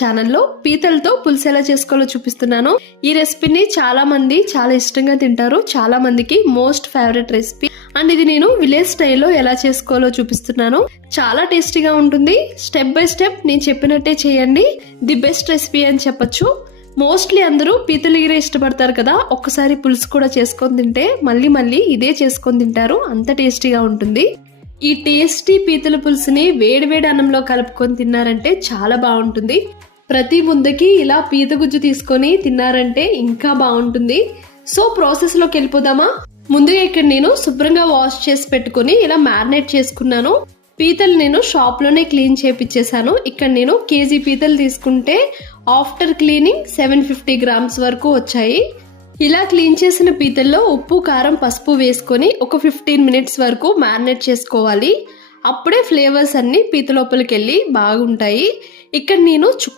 ఛానల్లో పీతలతో పులుసు ఎలా చేసుకోవాలో చూపిస్తున్నాను. ఈ రెసిపీని చాలా మంది చాలా ఇష్టంగా తింటారు. చాలా మందికి మోస్ట్ ఫేవరెట్ రెసిపీ అండ్ ఇది నేను విలేజ్ స్టైల్లో ఎలా చేసుకోవాలో చూపిస్తున్నాను. చాలా టేస్టీగా ఉంటుంది. స్టెప్ బై స్టెప్ నేను చెప్పినట్టే చేయండి. ది బెస్ట్ రెసిపీ అని చెప్పొచ్చు. మోస్ట్లీ అందరూ పీతలు ఇష్టపడతారు కదా, ఒక్కసారి పులుసు కూడా చేసుకొని తింటే మళ్ళీ మళ్ళీ ఇదే చేసుకొని తింటారు. అంత టేస్టీగా ఉంటుంది. ఈ టేస్టీ పీతల పులుసుని వేడివేడి అన్నంలో కలుపుకొని తిన్నారంటే చాలా బాగుంటుంది. ప్రతి ముద్దకి ఇలా పీత గుజ్జు తీసుకొని తిన్నారంటే ఇంకా బాగుంటుంది. సో ప్రాసెస్లోకి వెళ్ళిపోదామా. ముందుగా ఇక్కడ నేను శుభ్రంగా వాష్ చేసి పెట్టుకుని ఇలా మ్యారినేట్ చేసుకున్నాను. పీతలు నేను షాప్లోనే క్లీన్ చేపించేసాను. ఇక్కడ నేను కేజీ పీతలు తీసుకుంటే ఆఫ్టర్ క్లీనింగ్ 750 గ్రామ్స్ వరకు వచ్చాయి. ఇలా క్లీన్ చేసిన పీతల్లో ఉప్పు, కారం, పసుపు వేసుకొని ఒక 15 మినిట్స్ వరకు మ్యారినేట్ చేసుకోవాలి. అప్పుడే ఫ్లేవర్స్ అన్ని పీత లోపలికి వెళ్ళి బాగుంటాయి. ఇక్కడ నేను చుక్క